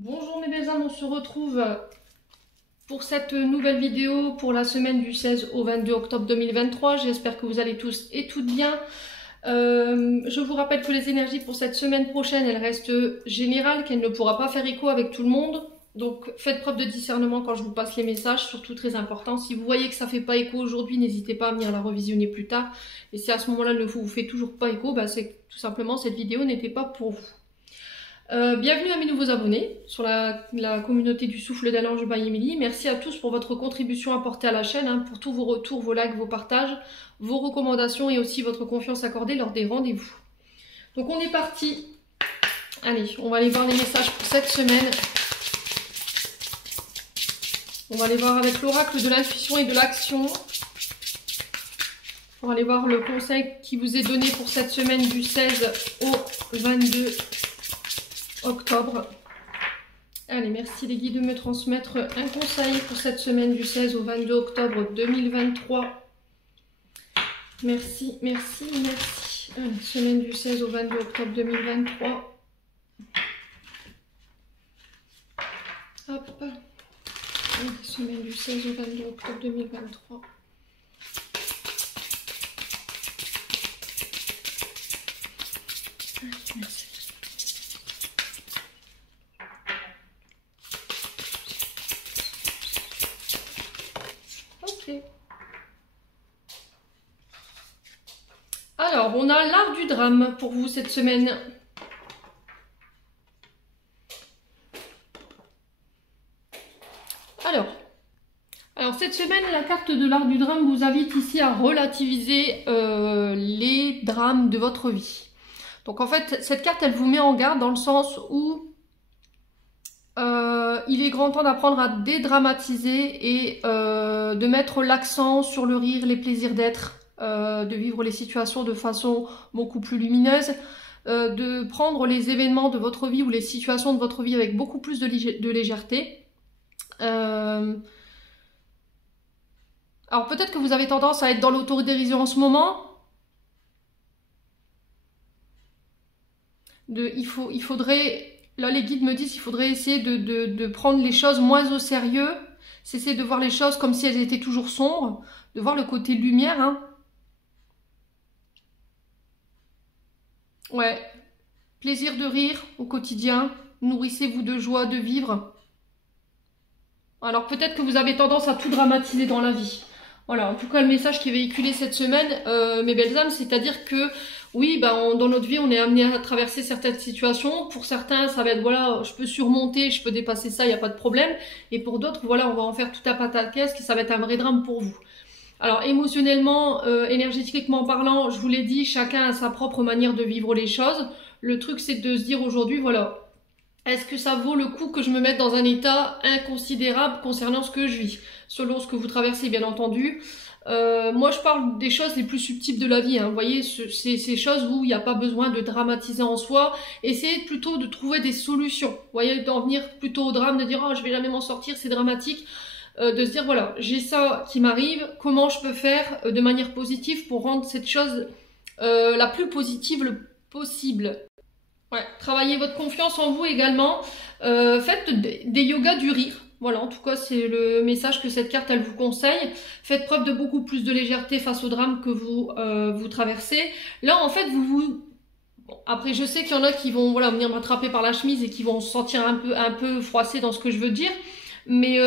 Bonjour mes belles âmes, on se retrouve pour cette nouvelle vidéo pour la semaine du 16 au 22 octobre 2023. J'espère que vous allez tous et toutes bien. Je vous rappelle que les énergies pour cette semaine prochaine, elles restent générales, qu'elles ne pourra pas faire écho avec tout le monde. Donc faites preuve de discernement quand je vous passe les messages, surtout très important. Si vous voyez que ça ne fait pas écho aujourd'hui, n'hésitez pas à venir la revisionner plus tard. Et si à ce moment-là, ne vous fait toujours pas écho, c'est que tout simplement cette vidéo n'était pas pour vous. Bienvenue à mes nouveaux abonnés sur la communauté du souffle d'Ange by Emily. Merci à tous pour votre contribution apportée à la chaîne, pour tous vos retours, vos likes, vos partages, vos recommandations et aussi votre confiance accordée lors des rendez-vous. Donc on est parti. Allez, on va aller voir les messages pour cette semaine. On va aller voir avec l'oracle de l'intuition et de l'action. On va aller voir le conseil qui vous est donné pour cette semaine du 16 au 22 octobre. Allez, merci les guides de me transmettre un conseil pour cette semaine du 16 au 22 octobre 2023. Merci, merci, merci. Allez, semaine du 16 au 22 octobre 2023. Hop. Allez, semaine du 16 au 22 octobre 2023. Allez, merci. Alors, on a l'art du drame pour vous cette semaine. Alors cette semaine, la carte de l'art du drame vous invite ici à relativiser les drames de votre vie. Donc en fait, cette carte, elle vous met en garde dans le sens où il est grand temps d'apprendre à dédramatiser et de mettre l'accent sur le rire, les plaisirs d'être. De vivre les situations de façon beaucoup plus lumineuse, de prendre les événements de votre vie ou les situations de votre vie avec beaucoup plus de légèreté. Alors peut-être que vous avez tendance à être dans l'autodérision en ce moment. Il faudrait, là les guides me disent qu'il faudrait essayer de prendre les choses moins au sérieux, cesser de voir les choses comme si elles étaient toujours sombres, de voir le côté lumière, hein. Ouais, plaisir de rire au quotidien, nourrissez-vous de joie de vivre. Alors peut-être que vous avez tendance à tout dramatiser dans la vie. Voilà, en tout cas le message qui est véhiculé cette semaine, mes belles âmes, c'est-à-dire que oui, dans notre vie on est amené à traverser certaines situations. Pour certains ça va être voilà, je peux surmonter, je peux dépasser ça, il n'y a pas de problème. Et pour d'autres, voilà, on va en faire tout un pataquès, que ça va être un vrai drame pour vous. Alors émotionnellement, énergétiquement parlant, je vous l'ai dit, chacun a sa propre manière de vivre les choses. Le truc c'est de se dire aujourd'hui, voilà, est-ce que ça vaut le coup que je me mette dans un état inconsidérable concernant ce que je vis, selon ce que vous traversez bien entendu. Moi je parle des choses les plus subtiles de la vie, hein. Vous voyez, c'est ces choses où il n'y a pas besoin de dramatiser en soi. Essayez plutôt de trouver des solutions. Vous voyez, d'en venir plutôt au drame, de dire oh je vais jamais m'en sortir, c'est dramatique. De se dire voilà, j'ai ça qui m'arrive, comment je peux faire de manière positive pour rendre cette chose la plus positive possible. Ouais, travaillez votre confiance en vous également, faites des yogas du rire. Voilà, en tout cas c'est le message que cette carte elle vous conseille. Faites preuve de beaucoup plus de légèreté face au drame que vous traversez. Là en fait Bon, après je sais qu'il y en a qui vont voilà, venir m'attraper par la chemise et qui vont se sentir un peu froissés dans ce que je veux dire, mais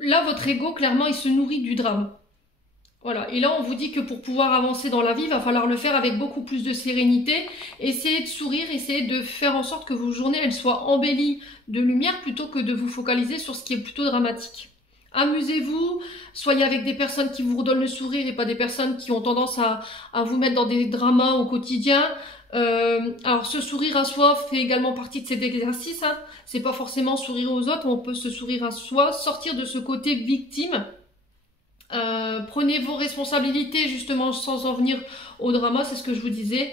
là, votre ego, clairement, il se nourrit du drame. Voilà. Et là, on vous dit que pour pouvoir avancer dans la vie, il va falloir le faire avec beaucoup plus de sérénité. Essayez de sourire, essayez de faire en sorte que vos journées, elles soient embellies de lumière plutôt que de vous focaliser sur ce qui est plutôt dramatique. Amusez-vous, soyez avec des personnes qui vous redonnent le sourire et pas des personnes qui ont tendance à vous mettre dans des dramas au quotidien. Alors ce sourire à soi fait également partie de cet exercice, hein. C'est pas forcément sourire aux autres, on peut se sourire à soi, sortir de ce côté victime. Prenez vos responsabilités justement sans en venir au drama, c'est ce que je vous disais.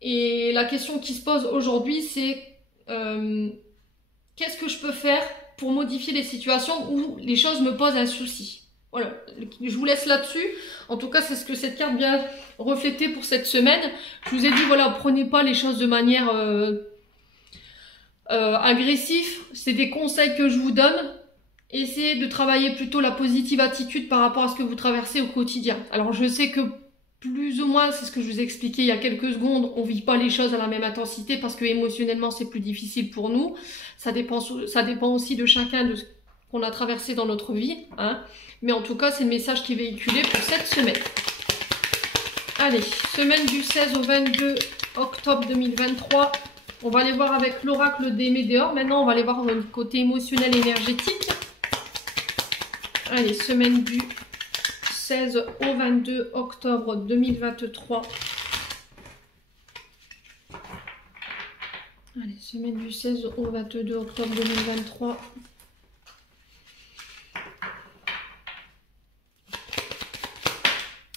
Et la question qui se pose aujourd'hui c'est qu'est-ce que je peux faire pour modifier les situations où les choses me posent un souci. Voilà, je vous laisse là-dessus. En tout cas, c'est ce que cette carte vient refléter pour cette semaine. Je vous ai dit, voilà, prenez pas les choses de manière agressif, c'est des conseils que je vous donne. Essayez de travailler plutôt la positive attitude par rapport à ce que vous traversez au quotidien. Alors je sais que plus ou moins, c'est ce que je vous ai expliqué il y a quelques secondes, on vit pas les choses à la même intensité parce que émotionnellement c'est plus difficile pour nous. Ça dépend aussi de chacun de ce qu'on a traversé dans notre vie, hein. Mais en tout cas, c'est le message qui est véhiculé pour cette semaine. Allez, semaine du 16 au 22 octobre 2023. On va aller voir avec l'oracle des météores. Maintenant, on va aller voir le côté émotionnel et énergétique. Allez, semaine du 16 au 22 octobre 2023. Allez, semaine du 16 au 22 octobre 2023.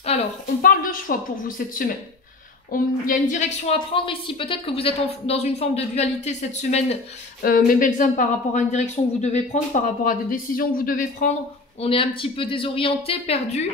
Alors, on parle de choix pour vous cette semaine. Il y a une direction à prendre ici. Peut-être que vous êtes dans une forme de dualité cette semaine, mes belles âmes, par rapport à une direction que vous devez prendre, par rapport à des décisions que vous devez prendre. On est un petit peu désorienté, perdu.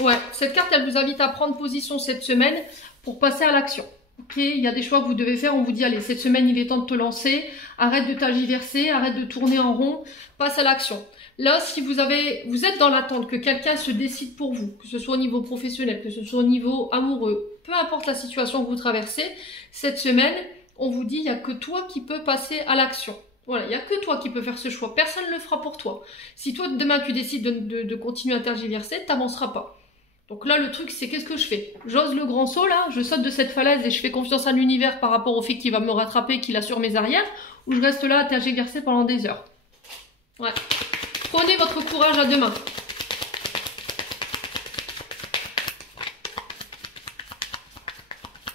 Ouais, cette carte, elle vous invite à prendre position cette semaine pour passer à l'action. Ok, il y a des choix que vous devez faire. On vous dit, allez, cette semaine, il est temps de te lancer. Arrête de t'agiverser, arrête de tourner en rond. Passe à l'action. Là, si vous êtes dans l'attente que quelqu'un se décide pour vous, que ce soit au niveau professionnel, que ce soit au niveau amoureux, peu importe la situation que vous traversez, cette semaine, on vous dit, il n'y a que toi qui peux passer à l'action. Voilà, il n'y a que toi qui peux faire ce choix. Personne ne le fera pour toi. Si toi, demain, tu décides de continuer à tergiverser, tu n'avanceras pas. Donc là, le truc, c'est qu'est-ce que je fais? J'ose le grand saut, là, je saute de cette falaise et je fais confiance à l'univers par rapport au fait qu'il va me rattraper, qu'il assure mes arrières, ou je reste là à tergiverser pendant des heures. Ouais. Prenez votre courage à deux mains.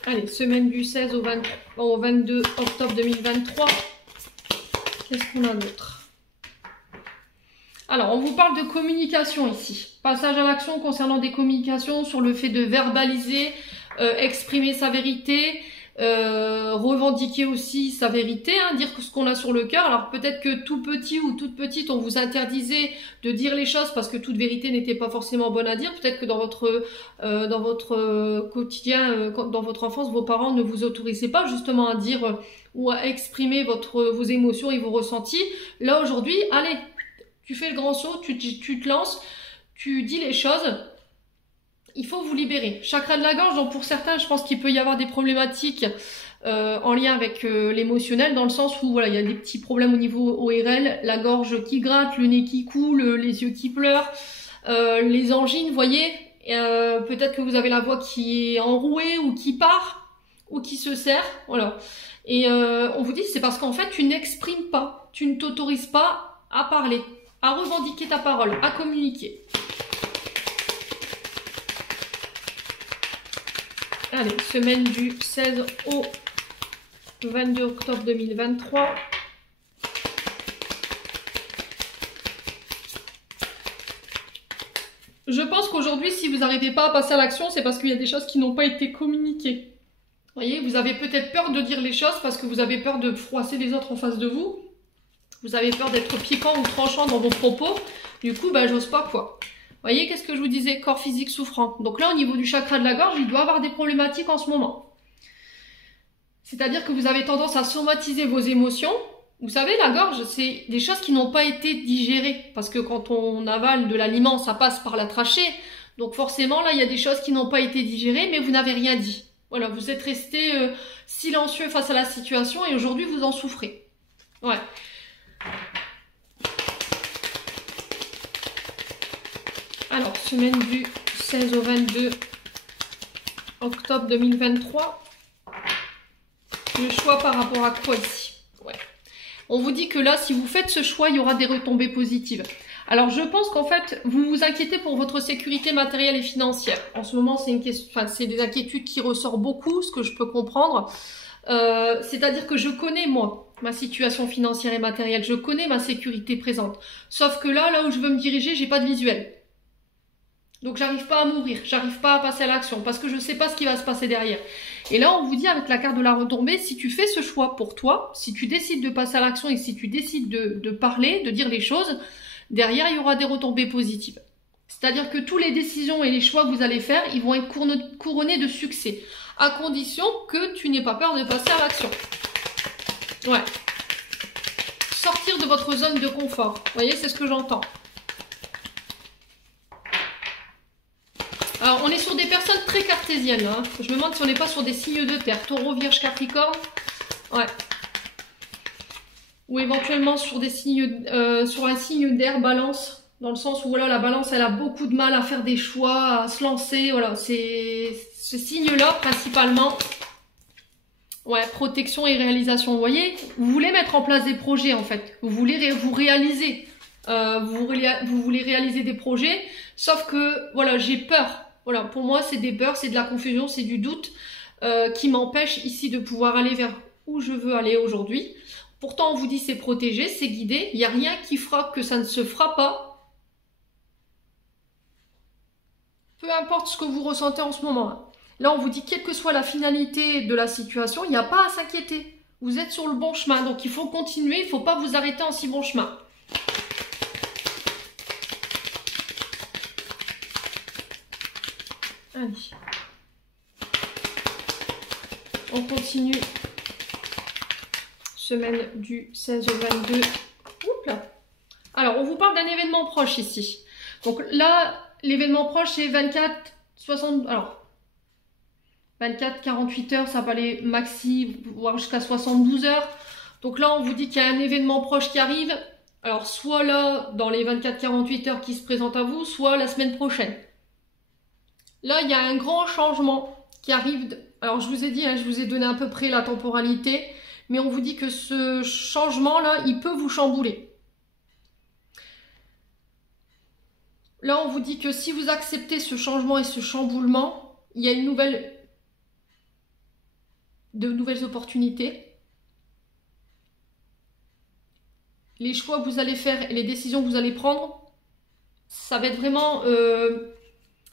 Allez, semaine du 16 au 22 octobre 2023. Qu'est-ce qu'on a d'autre? Alors, on vous parle de communication ici. Passage à l'action concernant des communications sur le fait de verbaliser, exprimer sa vérité, revendiquer aussi sa vérité, hein, dire ce qu'on a sur le cœur. Alors peut-être que tout petit ou toute petite, on vous interdisait de dire les choses parce que toute vérité n'était pas forcément bonne à dire. Peut-être que dans votre quotidien, dans votre enfance, vos parents ne vous autorisaient pas justement à dire ou à exprimer vos émotions et vos ressentis. Là aujourd'hui, allez, tu fais le grand saut, tu te lances, tu dis les choses. Il faut vous libérer. Chakra de la gorge, donc pour certains, je pense qu'il peut y avoir des problématiques en lien avec l'émotionnel, dans le sens où voilà, il y a des petits problèmes au niveau ORL, la gorge qui gratte, le nez qui coule, les yeux qui pleurent, les angines, vous voyez. Peut-être que vous avez la voix qui est enrouée ou qui part ou qui se serre, voilà. Et on vous dit c'est parce qu'en fait tu n'exprimes pas, tu ne t'autorises pas à parler, à revendiquer ta parole, à communiquer. Allez, semaine du 16 au 22 octobre 2023. Je pense qu'aujourd'hui, si vous n'arrivez pas à passer à l'action, c'est parce qu'il y a des choses qui n'ont pas été communiquées. Vous voyez, vous avez peut-être peur de dire les choses parce que vous avez peur de froisser les autres en face de vous. Vous avez peur d'être piquant ou tranchant dans vos propos. Du coup, ben, j'ose pas quoi. Vous voyez, qu'est-ce que je vous disais? Corps physique souffrant. Donc là, au niveau du chakra de la gorge, il doit avoir des problématiques en ce moment. C'est-à-dire que vous avez tendance à somatiser vos émotions. Vous savez, la gorge, c'est des choses qui n'ont pas été digérées. Parce que quand on avale de l'aliment, ça passe par la trachée. Donc forcément, là, il y a des choses qui n'ont pas été digérées, mais vous n'avez rien dit. Voilà, vous êtes resté silencieux face à la situation et aujourd'hui, vous en souffrez. Ouais. Alors, semaine du 16 au 22 octobre 2023. Le choix par rapport à quoi ici? Ouais. On vous dit que là, si vous faites ce choix, il y aura des retombées positives. Alors, je pense qu'en fait, vous vous inquiétez pour votre sécurité matérielle et financière. En ce moment, c'est une question, enfin, c'est des inquiétudes qui ressortent beaucoup, ce que je peux comprendre. C'est-à-dire que je connais, moi, ma situation financière et matérielle. Je connais ma sécurité présente. Sauf que là où je veux me diriger, j'ai pas de visuel. Donc j'arrive pas à m'ouvrir, j'arrive pas à passer à l'action parce que je sais pas ce qui va se passer derrière. Et là on vous dit avec la carte de la retombée, si tu fais ce choix pour toi, si tu décides de passer à l'action et si tu décides de parler, de dire les choses, derrière il y aura des retombées positives. C'est-à-dire que toutes les décisions et les choix que vous allez faire, ils vont être couronnés de succès. à condition que tu n'aies pas peur de passer à l'action. Ouais. Sortir de votre zone de confort. Vous voyez, c'est ce que j'entends. Alors, on est sur des personnes très cartésiennes. Hein. Je me demande si on n'est pas sur des signes de terre. Taureau, Vierge, Capricorne. Ouais. Ou éventuellement sur des signes, sur un signe d'air, Balance. Dans le sens où voilà, la Balance, elle a beaucoup de mal à faire des choix, à se lancer. Voilà, c'est ce signe-là principalement. Ouais, protection et réalisation. Vous voyez, vous voulez mettre en place des projets en fait. Vous voulez vous réaliser. Vous voulez réaliser des projets. Sauf que voilà, j'ai peur. Voilà, pour moi, c'est des peurs, c'est de la confusion, c'est du doute qui m'empêche ici de pouvoir aller vers où je veux aller aujourd'hui. Pourtant, on vous dit c'est protégé, c'est guidé. Il n'y a rien qui fera que ça ne se fera pas. Peu importe ce que vous ressentez en ce moment. Là, on vous dit, quelle que soit la finalité de la situation, il n'y a pas à s'inquiéter. Vous êtes sur le bon chemin, donc il faut continuer, il ne faut pas vous arrêter en si bon chemin. Allez. On continue. Semaine du 16 au 22. Oups là. Alors, on vous parle d'un événement proche ici. Donc là, l'événement proche, c'est 24, 60... Alors, 24, 48 heures, ça va aller maxi, voire jusqu'à 72 heures. Donc là, on vous dit qu'il y a un événement proche qui arrive. Alors, soit là, dans les 24, 48 heures qui se présentent à vous, soit la semaine prochaine. Là, il y a un grand changement qui arrive. Alors, je vous ai dit, hein, je vous ai donné à peu près la temporalité. Mais on vous dit que ce changement-là, il peut vous chambouler. Là, on vous dit que si vous acceptez ce changement et ce chamboulement, il y a de nouvelles opportunités. Les choix que vous allez faire et les décisions que vous allez prendre, ça va être vraiment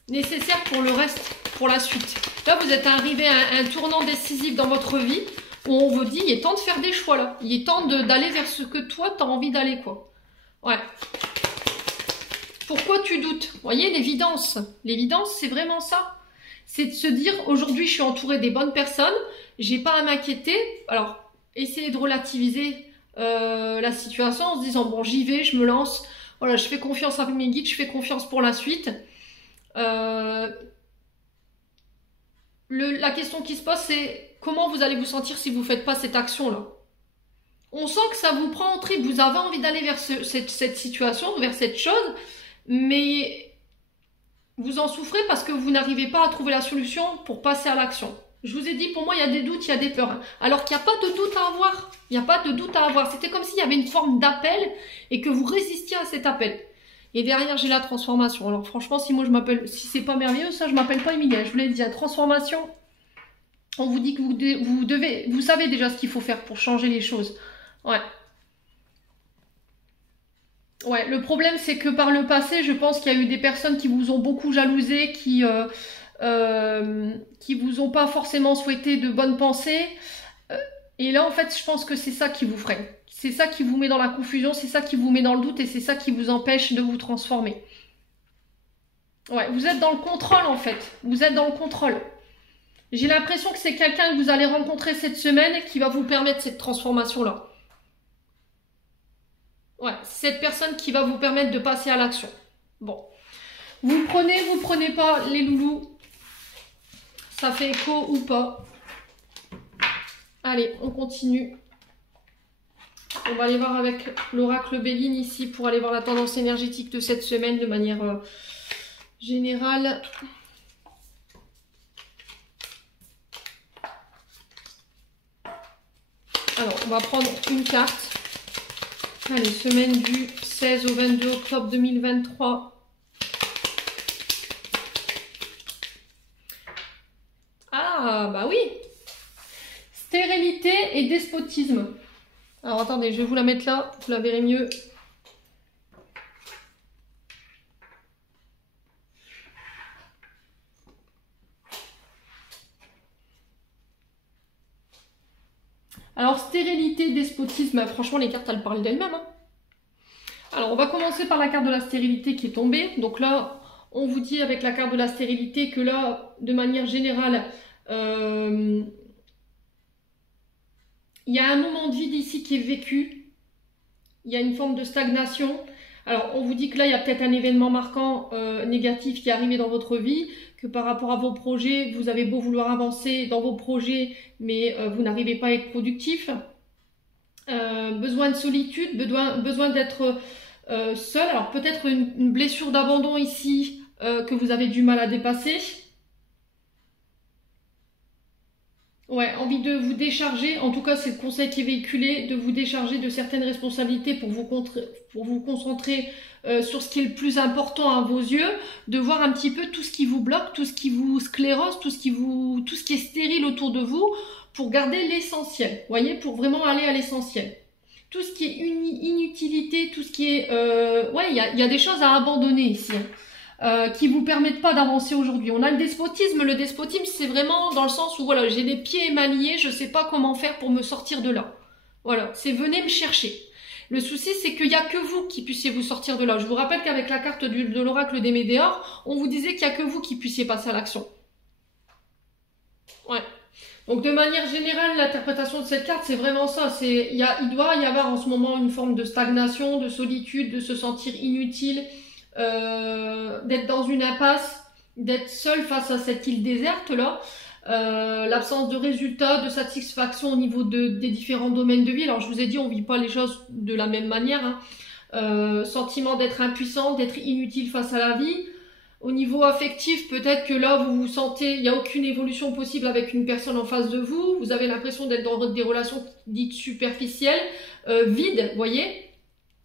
nécessaire pour le reste, pour la suite. Là, vous êtes arrivé à un tournant décisif dans votre vie où on vous dit, il est temps de faire des choix là. Il est temps d'aller vers ce que toi, tu as envie d'aller, quoi. Ouais. Pourquoi tu doutes? Vous voyez, l'évidence. L'évidence, c'est vraiment ça. C'est de se dire, aujourd'hui, je suis entourée des bonnes personnes, j'ai pas à m'inquiéter. Alors, essayez de relativiser la situation en se disant, bon, j'y vais, je me lance. Voilà, je fais confiance à mes guides, je fais confiance pour la suite. La question qui se pose, c'est comment vous allez vous sentir si vous ne faites pas cette action-là? On sent que ça vous prend en trip, vous avez envie d'aller vers cette situation, vers cette chose, mais vous en souffrez parce que vous n'arrivez pas à trouver la solution pour passer à l'action. Je vous ai dit, pour moi, il y a des doutes, il y a des peurs. Hein. Alors qu'il n'y a pas de doute à avoir. Il n'y a pas de doute à avoir. C'était comme s'il y avait une forme d'appel et que vous résistiez à cet appel. Et derrière, j'ai la transformation. Alors franchement, si moi je m'appelle, si c'est pas merveilleux, ça, je m'appelle pas Emilia. Je vous l'ai dit, la transformation, on vous dit que vous savez déjà ce qu'il faut faire pour changer les choses. Ouais. Ouais, le problème, c'est que par le passé, je pense qu'il y a eu des personnes qui vous ont beaucoup jalousé, qui vous ont pas forcément souhaité de bonnes pensées. Et là, en fait, je pense que c'est ça qui vous freine. C'est ça qui vous met dans la confusion, c'est ça qui vous met dans le doute et c'est ça qui vous empêche de vous transformer. Ouais, vous êtes dans le contrôle, en fait. Vous êtes dans le contrôle. J'ai l'impression que c'est quelqu'un que vous allez rencontrer cette semaine qui va vous permettre cette transformation-là. Ouais, c'est cette personne qui va vous permettre de passer à l'action. Bon. Vous prenez pas les loulous. Ça fait écho ou pas. Allez, on continue. On va aller voir avec l'oracle Béline ici pour aller voir la tendance énergétique de cette semaine de manière générale. Alors, on va prendre une carte. Allez, semaine du 16 au 22 octobre 2023. Ah, bah oui. Stérilité et despotisme. Alors, attendez, je vais vous la mettre là, vous la verrez mieux. Alors, stérilité, despotisme, franchement, les cartes, elles parlent d'elles-mêmes. Hein. Alors, on va commencer par la carte de la stérilité qui est tombée. Donc là, on vous dit avec la carte de la stérilité que là, de manière générale, Il y a un moment de vide ici qui est vécu. Il y a une forme de stagnation. Alors, on vous dit que là, il y a peut-être un événement marquant négatif qui est arrivé dans votre vie, que par rapport à vos projets, vous avez beau vouloir avancer dans vos projets, mais vous n'arrivez pas à être productif. Besoin de solitude, besoin d'être seul. Alors, peut-être une blessure d'abandon ici que vous avez du mal à dépasser. Ouais, envie de vous décharger, en tout cas c'est le conseil qui est véhiculé, de vous décharger de certaines responsabilités pour vous concentrer sur ce qui est le plus important à vos yeux, de voir un petit peu tout ce qui vous bloque, tout ce qui vous sclérose, tout ce qui est stérile autour de vous, pour garder l'essentiel, voyez, pour vraiment aller à l'essentiel. Tout ce qui est inutilité, tout ce qui est... ouais, il y a des choses à abandonner ici, hein. Qui vous permettent pas d'avancer aujourd'hui. On a le despotisme. Le despotisme, c'est vraiment dans le sens où voilà, j'ai les pieds émaillés, je sais pas comment faire pour me sortir de là. Voilà, c'est venez me chercher. Le souci, c'est qu'il n'y a que vous qui puissiez vous sortir de là. Je vous rappelle qu'avec la carte de l'oracle des Médéors, on vous disait qu'il n'y a que vous qui puissiez passer à l'action. Ouais. Donc de manière générale, l'interprétation de cette carte, c'est vraiment ça. Il doit y avoir en ce moment une forme de stagnation, de solitude, de se sentir inutile, d'être dans une impasse, d'être seul face à cette île déserte là, l'absence de résultats, de satisfaction au niveau des différents domaines de vie. Alors je vous ai dit, on vit pas les choses de la même manière, hein. Sentiment d'être impuissant, d'être inutile face à la vie. Au niveau affectif, peut-être que là vous vous sentez, il n'y a aucune évolution possible avec une personne en face de vous, vous avez l'impression d'être dans des relations dites superficielles, vides, voyez,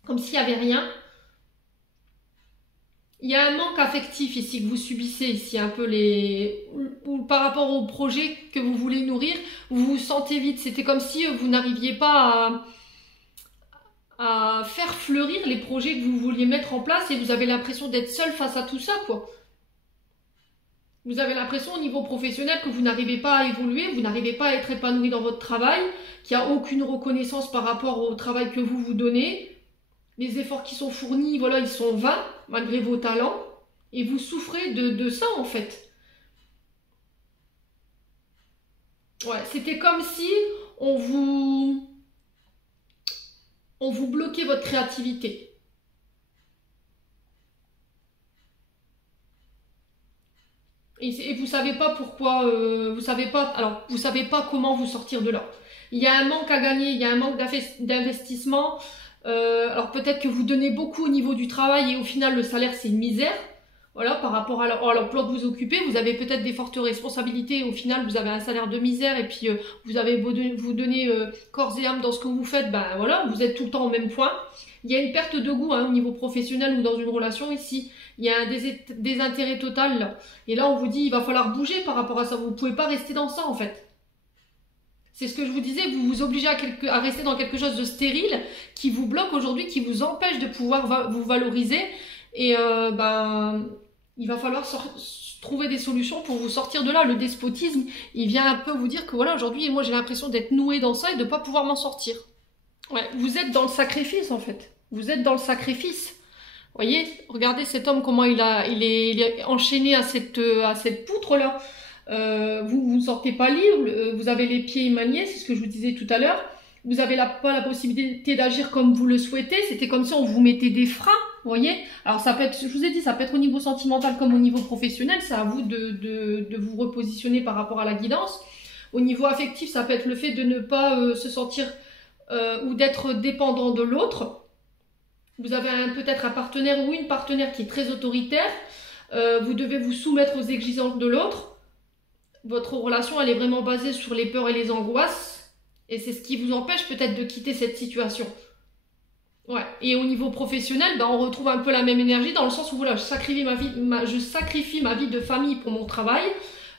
comme s'il n'y avait rien. Il y a un manque affectif ici que vous subissez ici, un peu ou par rapport au projet que vous voulez nourrir, vous vous sentez vide. C'était comme si vous n'arriviez pas à faire fleurir les projets que vous vouliez mettre en place et vous avez l'impression d'être seul face à tout ça, quoi. Vous avez l'impression au niveau professionnel que vous n'arrivez pas à évoluer, vous n'arrivez pas à être épanoui dans votre travail, qu'il n'y a aucune reconnaissance par rapport au travail que vous vous donnez. Les efforts qui sont fournis, voilà, ils sont vains, malgré vos talents. Et vous souffrez de ça, en fait. Ouais, c'était comme si on vous bloquait votre créativité. Et vous savez pas pourquoi, vous savez pas comment vous sortir de là. Il y a un manque à gagner, il y a un manque d'investissement. Alors peut-être que vous donnez beaucoup au niveau du travail et au final le salaire c'est une misère. Voilà, par rapport à l'emploi que vous occupez, vous avez peut-être des fortes responsabilités. Au final, vous avez un salaire de misère et puis vous avez beau vous donner corps et âme dans ce que vous faites, ben voilà, vous êtes tout le temps au même point. Il y a une perte de goût au niveau professionnel ou dans une relation ici. Il y a un désintérêt total là. Et là, on vous dit, il va falloir bouger par rapport à ça. Vous ne pouvez pas rester dans ça en fait. C'est ce que je vous disais, vous vous obligez à rester dans quelque chose de stérile qui vous bloque aujourd'hui, qui vous empêche de pouvoir vous valoriser. Et il va falloir trouver des solutions pour vous sortir de là. Le despotisme, il vient un peu vous dire que voilà, aujourd'hui, moi j'ai l'impression d'être noué dans ça et de ne pas pouvoir m'en sortir. Ouais, vous êtes dans le sacrifice en fait. Vous êtes dans le sacrifice. Vous voyez, regardez cet homme, comment il est enchaîné à cette poutre-là. Vous ne sortez pas libre, vous avez les pieds émaillés, c'est ce que je vous disais tout à l'heure. Vous n'avez pas la possibilité d'agir comme vous le souhaitez. C'était comme si on vous mettait des freins, vous voyez. Alors ça peut être, je vous ai dit, ça peut être au niveau sentimental comme au niveau professionnel. C'est à vous de vous repositionner par rapport à la guidance. Au niveau affectif, ça peut être le fait de ne pas se sentir ou d'être dépendant de l'autre. Vous avez peut-être un partenaire ou une partenaire qui est très autoritaire. Vous devez vous soumettre aux exigences de l'autre. Votre relation, elle est vraiment basée sur les peurs et les angoisses. Et c'est ce qui vous empêche peut-être de quitter cette situation. Ouais. Et au niveau professionnel, on retrouve un peu la même énergie dans le sens où voilà, je sacrifie ma vie de famille pour mon travail.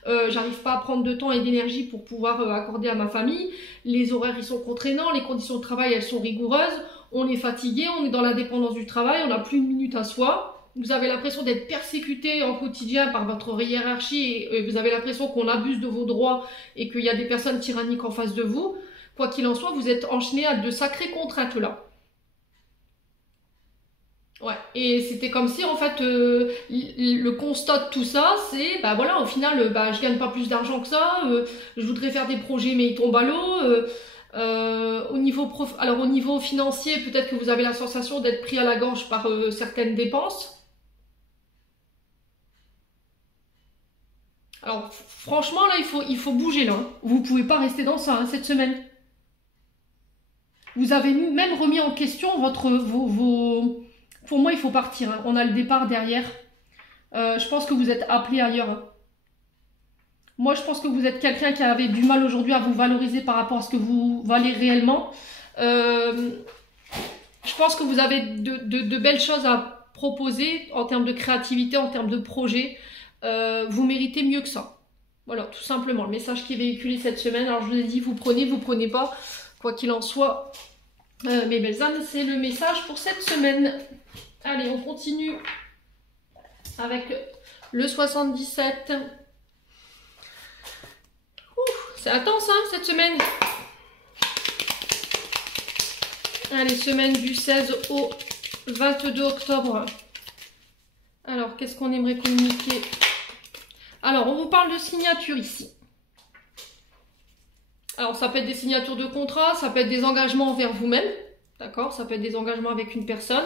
J'arrive pas à prendre de temps et d'énergie pour pouvoir accorder à ma famille. Les horaires, ils sont contraignants. Les conditions de travail, elles sont rigoureuses. On est fatigué, on est dans la dépendance du travail. On n'a plus une minute à soi. Vous avez l'impression d'être persécuté en quotidien par votre hiérarchie et vous avez l'impression qu'on abuse de vos droits et qu'il y a des personnes tyranniques en face de vous. Quoi qu'il en soit, vous êtes enchaîné à de sacrées contraintes là. Ouais, et c'était comme si en fait le constat de tout ça, c'est bah voilà, au final, bah je gagne pas plus d'argent que ça, je voudrais faire des projets mais ils tombent à l'eau. Alors au niveau financier, peut-être que vous avez la sensation d'être pris à la gorge par certaines dépenses. Alors franchement là, il faut bouger là. Hein. Vous pouvez pas rester dans ça hein, cette semaine. Vous avez même remis en question vos... Pour moi, il faut partir. Hein. On a le départ derrière. Je pense que vous êtes appelé ailleurs. Hein. Moi, je pense que vous êtes quelqu'un qui avait du mal aujourd'hui à vous valoriser par rapport à ce que vous valez réellement. Je pense que vous avez de belles choses à proposer en termes de créativité, en termes de projet. Vous méritez mieux que ça. Voilà, tout simplement. Le message qui est véhiculé cette semaine. Alors, je vous ai dit, vous prenez pas. Quoi qu'il en soit, mes belles âmes, c'est le message pour cette semaine. Allez, on continue avec le 77. C'est intense hein, cette semaine. Allez, semaine du 16 au 22 octobre. Alors, qu'est-ce qu'on aimerait communiquer? Alors, on vous parle de signature ici. Alors, ça peut être des signatures de contrat, ça peut être des engagements envers vous-même. D'accord? Ça peut être des engagements avec une personne.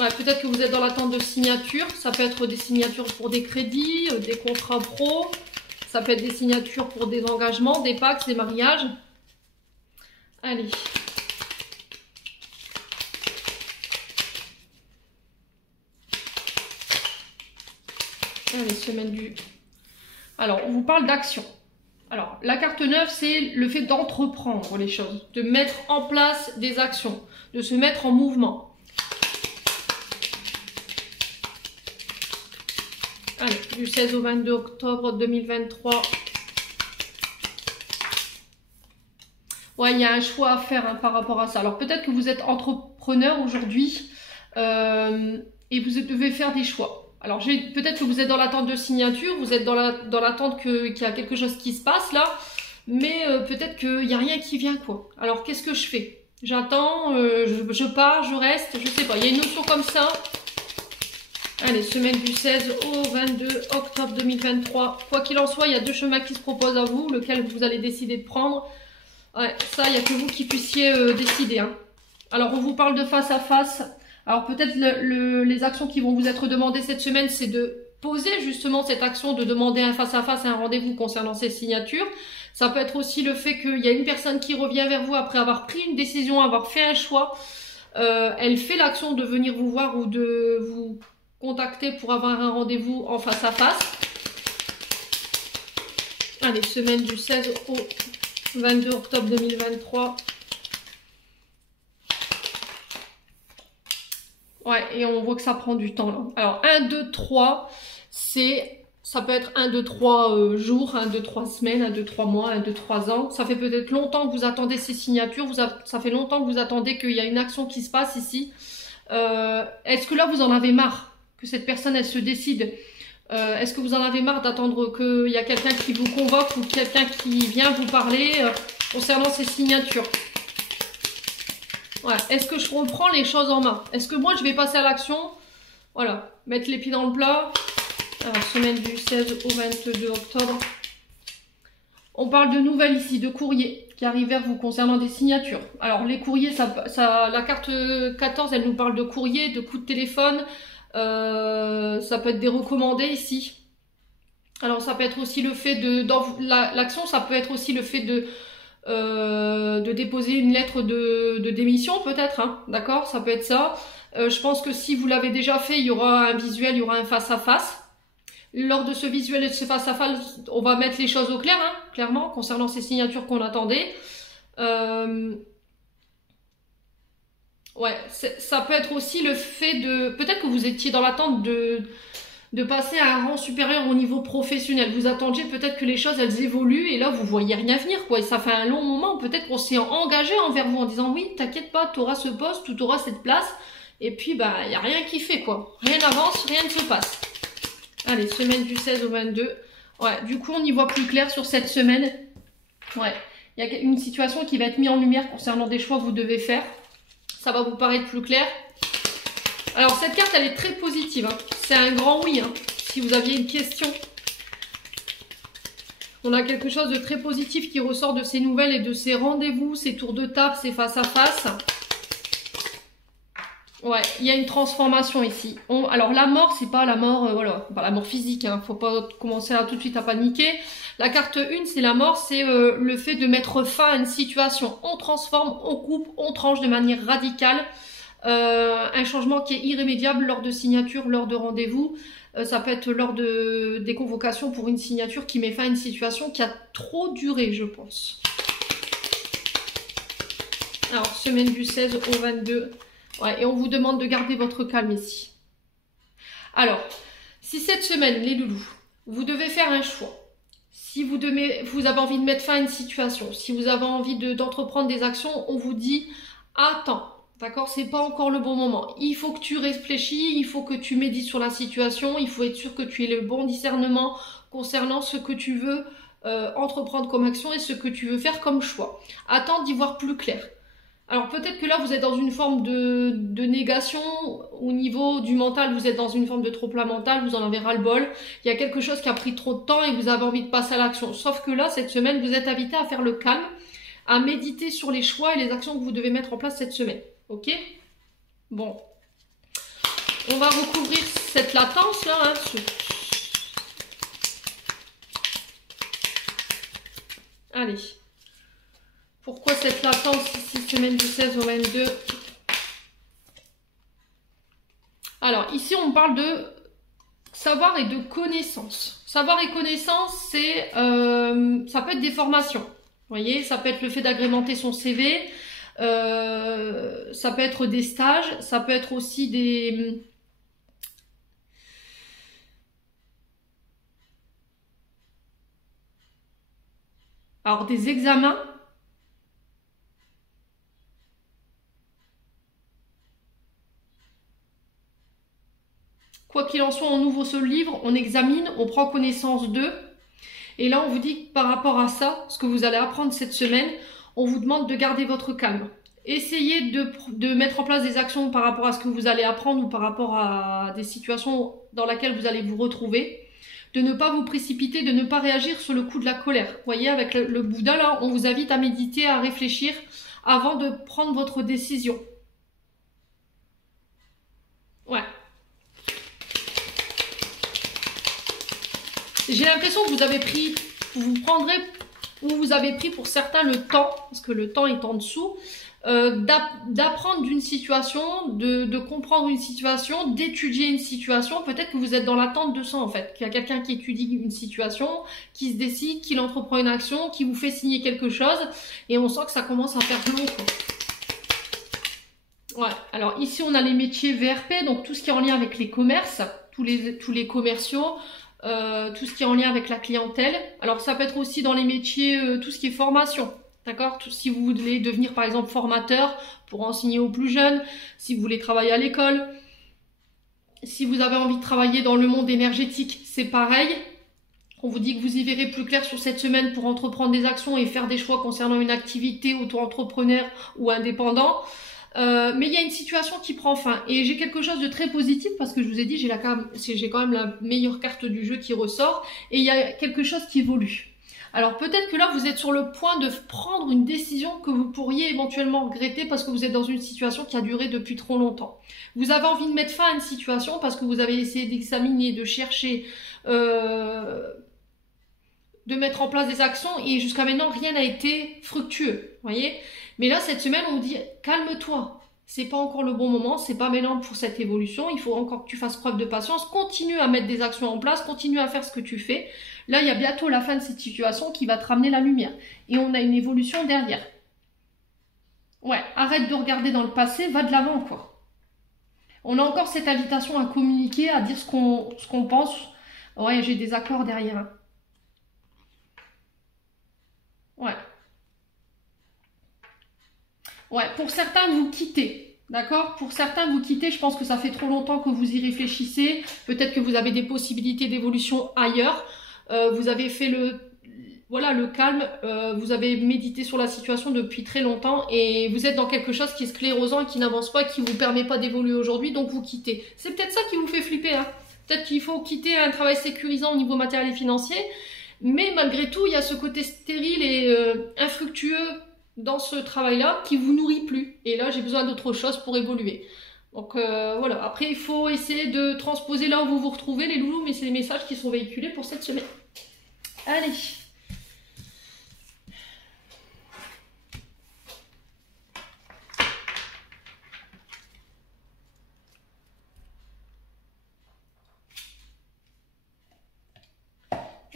Ouais, peut-être que vous êtes dans l'attente de signature. Ça peut être des signatures pour des crédits, des contrats pro. Ça peut être des signatures pour des engagements, des pactes, des mariages. Allez. Allez, semaine du... Alors, on vous parle d'action. Alors, la carte 9, c'est le fait d'entreprendre les choses, de mettre en place des actions, de se mettre en mouvement. Allez, du 16 au 22 octobre 2023. Ouais, il y a un choix à faire hein, par rapport à ça. Alors, peut-être que vous êtes entrepreneur aujourd'hui et vous devez faire des choix. Alors, peut-être que vous êtes dans l'attente de signature, vous êtes dans l'attente qu'il y a quelque chose qui se passe là, mais peut-être qu'il n'y a rien qui vient, quoi. Alors, qu'est-ce que je fais? J'attends, je pars, je reste, je sais pas. Il y a une notion comme ça. Allez, semaine du 16 au 22 octobre 2023. Quoi qu'il en soit, il y a deux chemins qui se proposent à vous, lequel vous allez décider de prendre. Ouais, ça, il n'y a que vous qui puissiez décider. Hein. Alors, on vous parle de face à face. Alors, peut-être les actions qui vont vous être demandées cette semaine, c'est de poser justement cette action de demander un face à face et un rendez-vous concernant ces signatures. Ça peut être aussi le fait qu'il y a une personne qui revient vers vous après avoir pris une décision, avoir fait un choix. Elle fait l'action de venir vous voir ou de vous contacter pour avoir un rendez-vous en face à face. Allez, semaine du 16 au 22 octobre 2023. Ouais, et on voit que ça prend du temps là. Alors, 1, 2, 3, ça peut être 1, 2, 3 jours, 1, 2, 3 semaines, 1, 2, 3 mois, 1, 2, 3 ans. Ça fait peut-être longtemps que vous attendez ces signatures, ça fait longtemps que vous attendez qu'il y a une action qui se passe ici. Est-ce que là, vous en avez marre que cette personne, elle se décide? Est-ce que vous en avez marre d'attendre qu'il y a quelqu'un qui vous convoque ou quelqu'un qui vient vous parler concernant ces signatures? Ouais. Est-ce que je reprends les choses en main? Est-ce que moi, je vais passer à l'action? Voilà, mettre les pieds dans le plat. Alors, semaine du 16 au 22 octobre. On parle de nouvelles ici, de courriers qui arrivent vers vous concernant des signatures. Alors, les courriers, la carte 14, elle nous parle de courriers, de coups de téléphone. Ça peut être des recommandés ici. Alors, ça peut être aussi le fait l'action, ça peut être aussi le fait de déposer une lettre de démission peut-être, hein, d'accord, ça peut être ça. Je pense que si vous l'avez déjà fait, il y aura un visuel, il y aura un face-à-face. Lors de ce visuel et de ce face-à-face, on va mettre les choses au clair, hein, clairement, concernant ces signatures qu'on attendait. Ouais, ça peut être aussi le fait de... Peut-être que vous étiez dans l'attente de passer à un rang supérieur au niveau professionnel. Vous attendiez peut-être que les choses, elles évoluent et là, vous voyez rien venir, quoi. Et ça fait un long moment, peut-être qu'on s'est engagé envers vous en disant, oui, t'inquiète pas, tu auras ce poste ou tu auras cette place. Et puis, bah, il n'y a rien qui fait, quoi. Rien n'avance, rien ne se passe. Allez, semaine du 16 au 22. Ouais, du coup, on y voit plus clair sur cette semaine. Ouais, il y a une situation qui va être mise en lumière concernant des choix que vous devez faire. Ça va vous paraître plus clair. Alors, cette carte, elle est très positive. Hein. C'est un grand oui, hein, si vous aviez une question. On a quelque chose de très positif qui ressort de ces nouvelles et de ces rendez-vous, ces tours de table, ces face-à-face. Ouais, il y a une transformation ici. Alors la mort, c'est pas la mort, voilà, pas la mort physique, hein, faut pas commencer à tout de suite à paniquer. La carte 1, c'est la mort, c'est le fait de mettre fin à une situation. On transforme, on coupe, on tranche de manière radicale. Un changement qui est irrémédiable lors de signature, lors de rendez-vous. Ça peut être lors des convocations pour une signature qui met fin à une situation qui a trop duré, je pense. Alors, semaine du 16 au 22. Ouais, et on vous demande de garder votre calme ici. Alors, si cette semaine, les loulous, vous devez faire un choix. Si vous avez envie de mettre fin à une situation, si vous avez envie d'entreprendre des actions, on vous dit « Attends ». D'accord, c'est pas encore le bon moment. Il faut que tu réfléchis, il faut que tu médites sur la situation, il faut être sûr que tu aies le bon discernement concernant ce que tu veux entreprendre comme action et ce que tu veux faire comme choix. Attends d'y voir plus clair. Alors peut-être que là vous êtes dans une forme de négation au niveau du mental, vous êtes dans une forme de trop-plein mental, vous en avez ras-le-bol. Il y a quelque chose qui a pris trop de temps et vous avez envie de passer à l'action. Sauf que là, cette semaine, vous êtes invité à faire le calme, à méditer sur les choix et les actions que vous devez mettre en place cette semaine. Ok? Bon. On va recouvrir cette latence là. Hein, Allez. Pourquoi cette latence ici, semaine du 16 au 22? Alors, ici, on parle de savoir et de connaissance. Savoir et connaissance, c'est ça peut être des formations. Vous voyez, ça peut être le fait d'agrémenter son CV. Ça peut être des stages, ça peut être aussi des... Alors, des examens. Quoi qu'il en soit, on ouvre ce livre, on examine, on prend connaissance d'eux. Et là, on vous dit que par rapport à ça, ce que vous allez apprendre cette semaine, on vous demande de garder votre calme. Essayez de mettre en place des actions par rapport à ce que vous allez apprendre ou par rapport à des situations dans lesquelles vous allez vous retrouver. De ne pas vous précipiter, de ne pas réagir sur le coup de la colère. Vous voyez, avec le Bouddha, là, on vous invite à méditer, à réfléchir avant de prendre votre décision. Ouais. J'ai l'impression que vous avez pris, vous avez pris pour certains le temps, parce que le temps est en dessous, d'apprendre d'une situation, de comprendre une situation, d'étudier une situation. Peut-être que vous êtes dans l'attente de ça en fait, qu'il y a quelqu'un qui étudie une situation, qui se décide, qui entreprend une action, qui vous fait signer quelque chose, et on sent que ça commence à faire long, quoi. Ouais, alors ici on a les métiers VRP, donc tout ce qui est en lien avec les commerces, tous les commerciaux, tout ce qui est en lien avec la clientèle. Alors ça peut être aussi dans les métiers, tout ce qui est formation, d'accord? Si vous voulez devenir par exemple formateur pour enseigner aux plus jeunes, si vous voulez travailler à l'école, si vous avez envie de travailler dans le monde énergétique, c'est pareil. On vous dit que vous y verrez plus clair sur cette semaine pour entreprendre des actions et faire des choix concernant une activité auto-entrepreneur ou indépendant. Mais il y a une situation qui prend fin et j'ai quelque chose de très positif parce que je vous ai dit j'ai quand même la meilleure carte du jeu qui ressort et il y a quelque chose qui évolue. Alors peut-être que là vous êtes sur le point de prendre une décision que vous pourriez éventuellement regretter parce que vous êtes dans une situation qui a duré depuis trop longtemps. Vous avez envie de mettre fin à une situation parce que vous avez essayé d'examiner, de chercher, de mettre en place des actions et jusqu'à maintenant rien n'a été fructueux, voyez. Mais là, cette semaine, on vous dit, calme-toi. C'est pas encore le bon moment, c'est pas maintenant pour cette évolution. Il faut encore que tu fasses preuve de patience. Continue à mettre des actions en place, continue à faire ce que tu fais. Là, il y a bientôt la fin de cette situation qui va te ramener la lumière. Et on a une évolution derrière. Ouais, arrête de regarder dans le passé, va de l'avant, quoi. On a encore cette invitation à communiquer, à dire ce qu'on pense. Ouais, j'ai des accords derrière. Hein. Ouais. Ouais, pour certains, vous quittez, d'accord? Pour certains, vous quittez, je pense que ça fait trop longtemps que vous y réfléchissez. Peut-être que vous avez des possibilités d'évolution ailleurs. Vous avez fait voilà, le calme, vous avez médité sur la situation depuis très longtemps et vous êtes dans quelque chose qui est sclérosant et qui n'avance pas, qui ne vous permet pas d'évoluer aujourd'hui, donc vous quittez. C'est peut-être ça qui vous fait flipper, hein. Peut-être qu'il faut quitter un travail sécurisant au niveau matériel et financier, mais malgré tout, il y a ce côté stérile et infructueux dans ce travail-là qui vous nourrit plus. Et là, j'ai besoin d'autre chose pour évoluer. Donc voilà, après il faut essayer de transposer là où vous vous retrouvez les loulous, mais c'est les messages qui sont véhiculés pour cette semaine. Allez.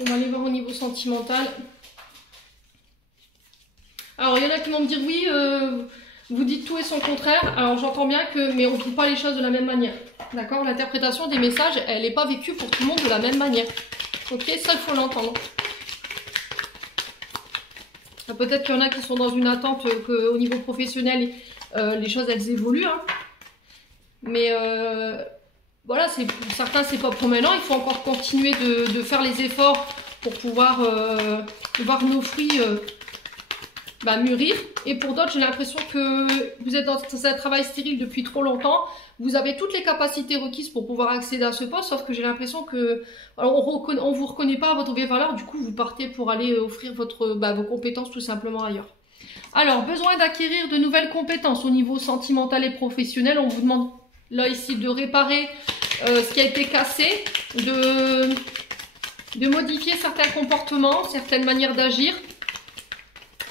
On va aller voir au niveau sentimental. Alors il y en a qui vont me dire oui, vous dites tout et son contraire. Alors j'entends bien que, mais on ne trouve pas les choses de la même manière. D'accord? L'interprétation des messages, elle n'est pas vécue pour tout le monde de la même manière. Ok, ça il faut l'entendre. Peut-être qu'il y en a qui sont dans une attente qu'au niveau professionnel, les choses elles évoluent. Hein. Mais voilà, pour certains c'est pas pour maintenant. Il faut encore continuer de faire les efforts pour pouvoir voir nos fruits mûrir. Et pour d'autres, j'ai l'impression que vous êtes dans un travail stérile depuis trop longtemps. Vous avez toutes les capacités requises pour pouvoir accéder à ce poste, sauf que j'ai l'impression que on vous reconnaît pas à votre vraie valeur. Du coup, vous partez pour aller offrir vos compétences tout simplement ailleurs. Alors, besoin d'acquérir de nouvelles compétences au niveau sentimental et professionnel. On vous demande là ici de réparer ce qui a été cassé, de modifier certains comportements, certaines manières d'agir.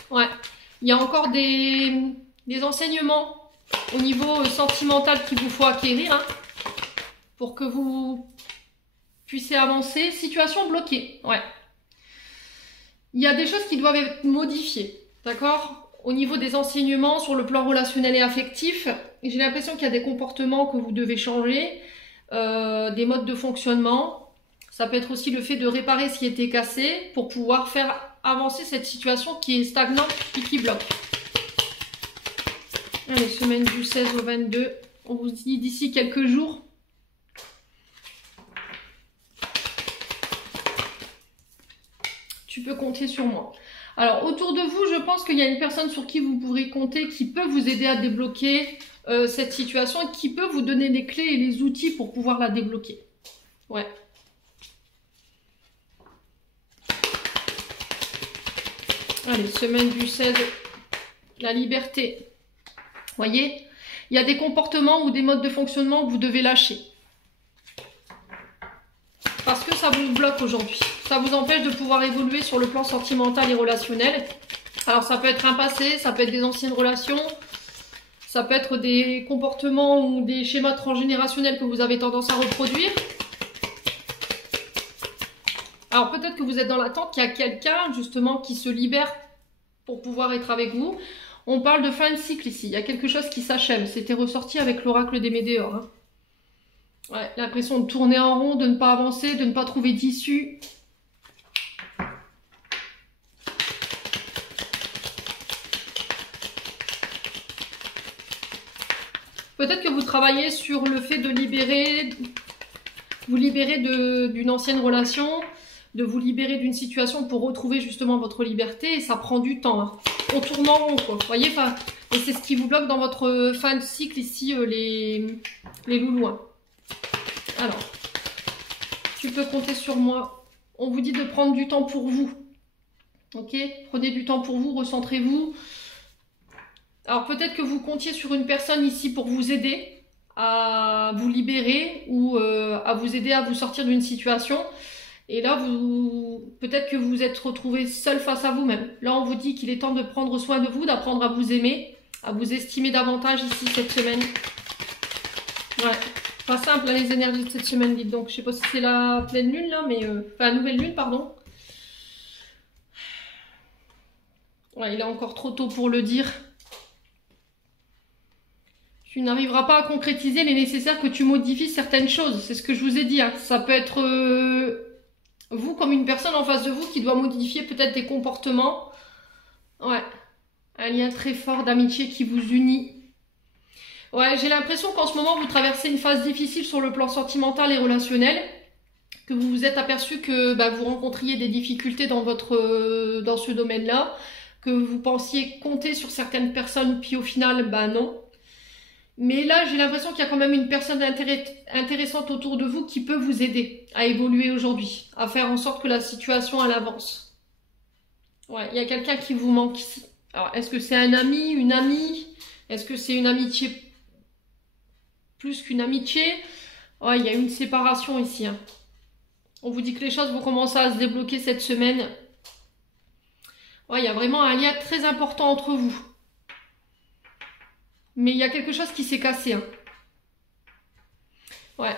Ouais, il y a encore des enseignements au niveau sentimental qu'il vous faut acquérir hein, pour que vous puissiez avancer. Situation bloquée, ouais. Il y a des choses qui doivent être modifiées, d'accord? Au niveau des enseignements, sur le plan relationnel et affectif, j'ai l'impression qu'il y a des comportements que vous devez changer, des modes de fonctionnement. Ça peut être aussi le fait de réparer ce qui était cassé pour pouvoir faire avancer cette situation qui est stagnante et qui bloque. Allez, semaine du 16 au 22. On vous dit d'ici quelques jours. Tu peux compter sur moi. Alors, autour de vous, je pense qu'il y a une personne sur qui vous pourrez compter qui peut vous aider à débloquer cette situation et qui peut vous donner les clés et les outils pour pouvoir la débloquer. Ouais. Allez, semaine du 16, la liberté. Voyez, il y a des comportements ou des modes de fonctionnement que vous devez lâcher. Parce que ça vous bloque aujourd'hui. Ça vous empêche de pouvoir évoluer sur le plan sentimental et relationnel. Alors ça peut être un passé, ça peut être des anciennes relations, ça peut être des comportements ou des schémas transgénérationnels que vous avez tendance à reproduire. Alors peut-être que vous êtes dans l'attente qu'il y a quelqu'un justement qui se libère pour pouvoir être avec vous. On parle de fin de cycle ici, il y a quelque chose qui s'achève. C'était ressorti avec l'oracle des Médéors. Hein. Ouais, l'impression de tourner en rond, de ne pas avancer, de ne pas trouver d'issue. Peut-être que vous travaillez sur le fait de vous libérer d'une ancienne relation, de vous libérer d'une situation pour retrouver justement votre liberté, et ça prend du temps. Hein. On tourne en rond, quoi. Vous voyez, et c'est ce qui vous bloque dans votre fin de cycle ici, les loulous. Hein. Alors, tu peux compter sur moi. On vous dit de prendre du temps pour vous. Ok? Prenez du temps pour vous, recentrez-vous. Alors peut-être que vous comptiez sur une personne ici pour vous aider à vous libérer ou à vous aider à vous sortir d'une situation. Et là, peut-être que vous vous êtes retrouvé seul face à vous-même. Là, on vous dit qu'il est temps de prendre soin de vous, d'apprendre à vous aimer, à vous estimer davantage ici cette semaine. Ouais, pas simple hein, les énergies de cette semaine, dites donc. Je sais pas si c'est la pleine lune là, mais enfin la nouvelle lune, pardon. Ouais, il est encore trop tôt pour le dire. Tu n'arriveras pas à concrétiser les nécessaires que tu modifies certaines choses. C'est ce que je vous ai dit. Hein. Ça peut être vous comme une personne en face de vous qui doit modifier peut-être des comportements. Ouais. Un lien très fort d'amitié qui vous unit. Ouais, j'ai l'impression qu'en ce moment, vous traversez une phase difficile sur le plan sentimental et relationnel. que vous vous êtes aperçu que vous rencontriez des difficultés dans ce domaine-là, que vous pensiez compter sur certaines personnes, puis au final, non. Mais là, j'ai l'impression qu'il y a quand même une personne intéressante autour de vous qui peut vous aider à évoluer aujourd'hui, à faire en sorte que la situation, elle avance. Ouais, il y a quelqu'un qui vous manque ici. Alors, est-ce que c'est un ami, une amie? Est-ce que c'est une amitié plus qu'une amitié? Ouais, il y a une séparation ici. Hein. On vous dit que les choses vont commencer à se débloquer cette semaine. Ouais, il y a vraiment un lien très important entre vous. Mais il y a quelque chose qui s'est cassé. Hein. Ouais.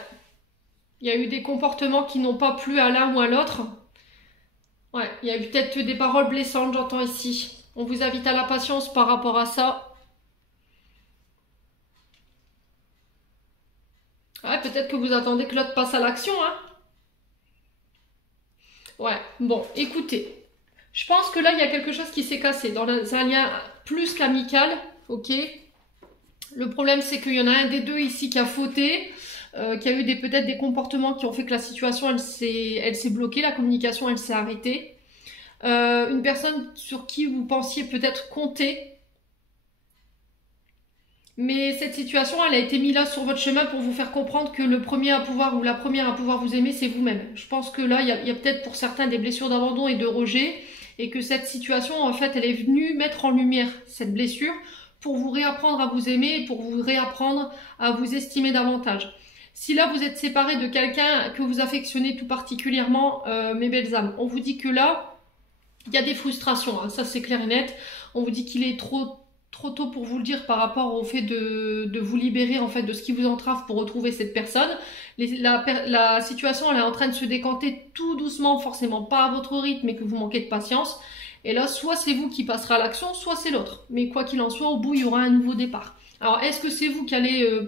Il y a eu des comportements qui n'ont pas plu à l'un ou à l'autre. Ouais, il y a eu peut-être des paroles blessantes, j'entends ici. On vous invite à la patience par rapport à ça. Ouais, peut-être que vous attendez que l'autre passe à l'action, hein. Ouais, bon, écoutez. Je pense que là, il y a quelque chose qui s'est cassé dans un lien plus qu'amical, ok. Le problème, c'est qu'il y en a un des deux ici qui a fauté, qui a eu peut-être des comportements qui ont fait que la situation, elle s'est bloquée, la communication, elle s'est arrêtée. Une personne sur qui vous pensiez peut-être compter. Mais cette situation, elle a été mise là sur votre chemin pour vous faire comprendre que le premier à pouvoir ou la première à pouvoir vous aimer, c'est vous-même. Je pense que là, il y a peut-être pour certains des blessures d'abandon et de rejet, et que cette situation, en fait, elle est venue mettre en lumière cette blessure pour vous réapprendre à vous aimer et pour vous réapprendre à vous estimer davantage. Si là, vous êtes séparé de quelqu'un que vous affectionnez tout particulièrement, mes belles âmes, on vous dit que là, il y a des frustrations, hein, ça c'est clair et net. On vous dit qu'il est trop tôt pour vous le dire par rapport au fait de vous libérer en fait de ce qui vous entrave pour retrouver cette personne. La situation, elle est en train de se décanter tout doucement, forcément pas à votre rythme, mais que vous manquez de patience. Et là, soit c'est vous qui passerez à l'action, soit c'est l'autre. Mais quoi qu'il en soit, au bout, il y aura un nouveau départ. Alors, est-ce que c'est vous qui allez...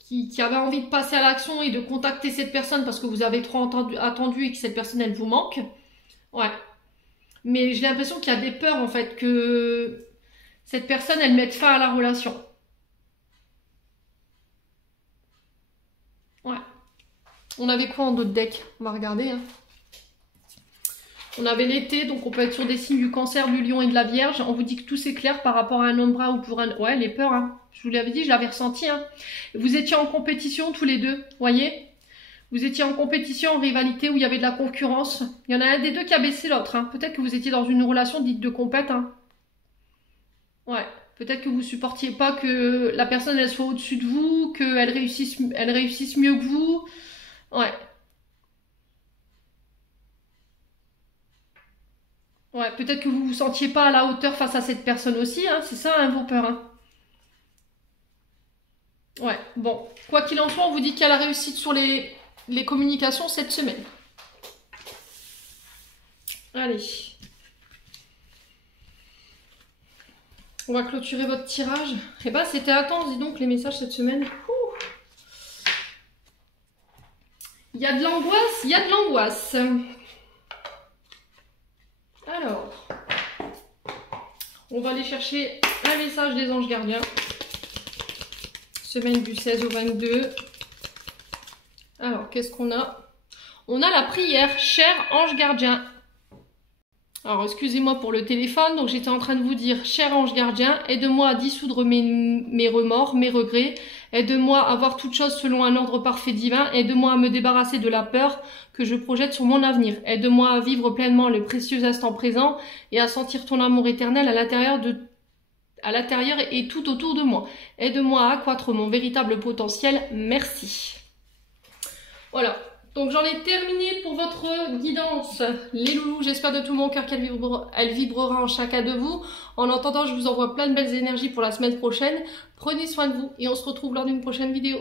qui avez envie de passer à l'action et de contacter cette personne parce que vous avez trop attendu et que cette personne, elle vous manque? Ouais. Mais j'ai l'impression qu'il y a des peurs, en fait, que cette personne, elle mette fin à la relation. Ouais. On avait quoi en d'autres decks? On va regarder, hein. On avait l'été, donc on peut être sur des signes du Cancer, du Lion et de la Vierge. On vous dit que tout s'éclaire par rapport à un homme brun ou pour un... Ouais, les peurs, hein. Je vous l'avais dit, je l'avais ressenti, hein. Vous étiez en compétition tous les deux, voyez? Vous étiez en compétition, en rivalité, où il y avait de la concurrence. Il y en a un des deux qui a baissé l'autre, hein. Peut-être que vous étiez dans une relation dite de compète, hein. Ouais. Peut-être que vous supportiez pas que la personne, elle soit au-dessus de vous, qu'elle réussisse mieux que vous. Ouais. Ouais, peut-être que vous vous sentiez pas à la hauteur face à cette personne aussi, hein, c'est ça, hein, vos peurs. Hein. Ouais, bon, quoi qu'il en soit, on vous dit qu'il y a la réussite sur les communications cette semaine. Allez. On va clôturer votre tirage. Eh ben, c'était intense, dis donc, les messages cette semaine. Ouh. Il y a de l'angoisse, il y a de l'angoisse. Alors, on va aller chercher un message des anges gardiens. Semaine du 16 au 22. Alors, qu'est-ce qu'on a? On a la prière, cher ange gardien. Alors, excusez-moi pour le téléphone. Donc, j'étais en train de vous dire, cher ange gardien, aide-moi à dissoudre mes remords, mes regrets. Aide-moi à voir toute chose selon un ordre parfait divin. Aide-moi à me débarrasser de la peur que je projette sur mon avenir. Aide-moi à vivre pleinement le précieux instant présent et à sentir ton amour éternel à l'intérieur et tout autour de moi. Aide-moi à accroître mon véritable potentiel. Merci. Voilà. Donc j'en ai terminé pour votre guidance. Les loulous, j'espère de tout mon cœur qu'elle vibrera en chacun de vous. En attendant, je vous envoie plein de belles énergies pour la semaine prochaine. Prenez soin de vous et on se retrouve lors d'une prochaine vidéo.